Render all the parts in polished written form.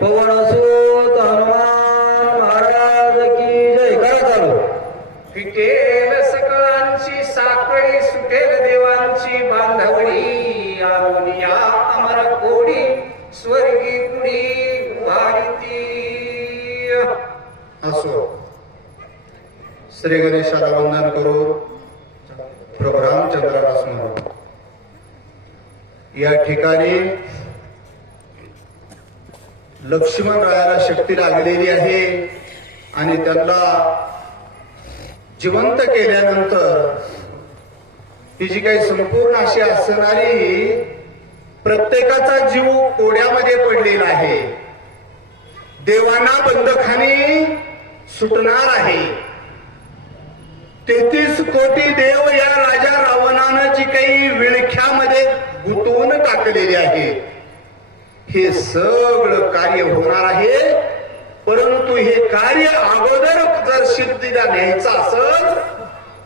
पवनसूत हनुमान महाराज की जय. काय चालू? फिटेल सकळांची साखळी सुटेल देवांची बांधवडी आरोनिया अमर कोडी स्वर्गी गुढी भारती. असो श्री गणेशाला वंदन करू. प्रभू रामचंद्राला स्मरू. या ठिकाणी लक्ष्मणरायाला शक्ती लागलेली आहे आणि त्यांना जिवंत केल्यानंतर ती जी काही संपूर्ण अशी असणारी प्रत्येकाचा जीव कोड्यामध्ये पडलेला आहे. देवांना बंदखानी सुटणार आहे. 33 कोटी देव या राजा रावणानं जी काही विळख्यामध्ये गुंतवून टाकलेली आहे. हे सगळं कार्य होणार आहे. परंतु हे कार्य अगोदर जर सिद्धीला न्यायचं असेल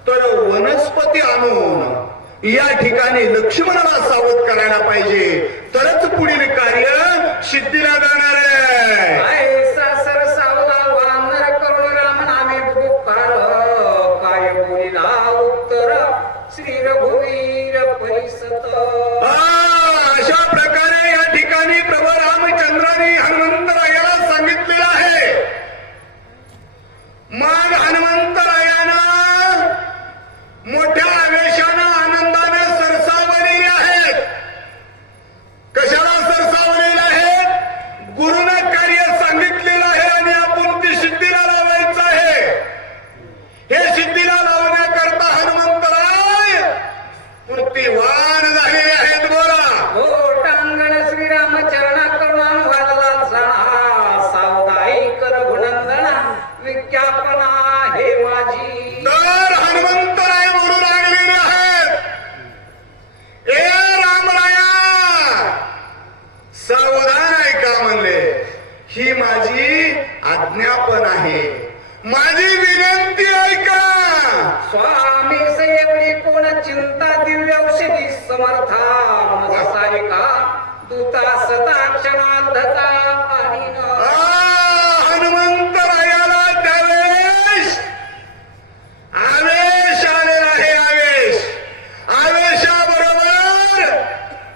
तर वनस्पती आणून या ठिकाणी लक्ष्मणाला सावध करायला पाहिजे. तरच पुढील कार्य सिद्धीला जाणार आहे. सासर सावला वानर करुण राम नामे पुकार काय बोलिला उत्तर श्री रघुवीर परिसत. अशा प्रकारे या ठिकाणी प्रभू रामचंद्राने हनुमंतरायाला सांगितलेलं आहे. मग हनुमंतरायानं मोठ्या आवेशानं आनंदाने सरसावलेले आहेत. कशाला सरसावलेले आहेत? गुरुनं कार्य सांगितलेलं आहे आणि आपण ती सिद्धीला लावायचं आहे. हे सिद्धीला लावण्याकरता हनुमंतराय मूर्तिवान झालेले आहेत. बोला हो टांगण श्रीराम चरणा करुणा वादला जाणा सावधाई कर गुणंदना विज्ञापना हे माझी. तर हनुमंतराय म्हणून लागलेले आहेत. ए रामराया सावधान ऐका म्हणले. ही माझी आज्ञापन आहे. माझी विनंती ऐका. स्वामी एवढी कोण चिंता दिव्य औषधी समर्था सारिका दूता सता क्षणार्धता आणि हनुमंतरायाला त्यावेळेस आवेश आलेला आहे. आवेशाबरोबर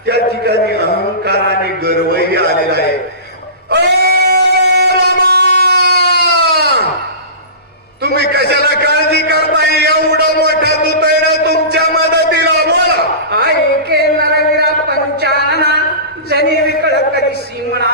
त्या ठिकाणी अहंकार आणि गर्वही आलेला आहे. ओ रामा, तुम्ही कशाला काळजी करताय? एवढं मोठं दूतैन तुमच्या मदतीला. बोला ऐके नरवीरा पंचानना जनी विकळ करी सीमणा